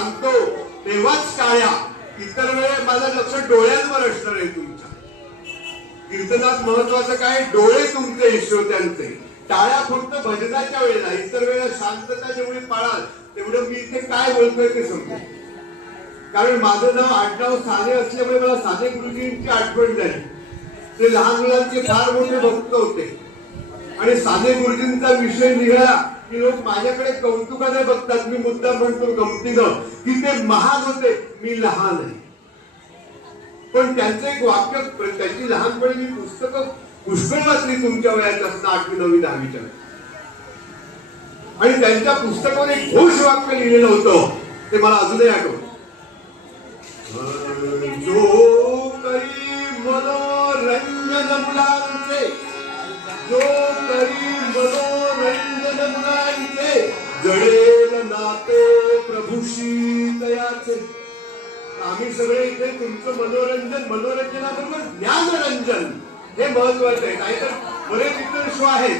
सांगतो तेव्हाच टाळ्या, इतर वेळे माझं लक्ष डोळ्यांवर असणार आहे तुमच्या. कीर्तनात महत्वाचं काय, डोळे तुमचे श्रोत्यांचे. टाळ्या फक्त भजनाच्या वेळेला, इतर वेळेला शांतता जेवढी पाळाल तेवढं मी इथे काय बोलतोय ते समजेल. कारण माझं नाव आडनाव साने असल्यामुळे मला साने गुरुजींची आठवण झाली. ते लहान मुलांचे फार मोठे भक्त होते आणि साने गुरुजींचा विषय निघाला की लोक माझ्याकडे कौतुकाने बघतात. मी मुद्दा म्हणतो गमतीनं की ते महान होते, मी लहान आहे. पण त्यांचं एक वाक्य, त्यांची लहानपणी मी पुस्तकं पुष्कळ वाचली तुमच्या वयात असताना, 8वी 9वी 10वीच्या, आणि त्यांच्या पुस्तकावर एक घोष वाक्य लिहिलेलं होतं, ते मला अजूनही आठवतं. जो करी मनोरंजन मुलांचे, जो करी मनोरंजन मुलांचे, जडेल नाते प्रभूशी तयाचे. आम्ही सगळे इथे तुमचं मनोरंजनाबरोबर ज्ञानरंजन हे महत्वाचं आहे. नाहीतर बरेच इतर शो आहेत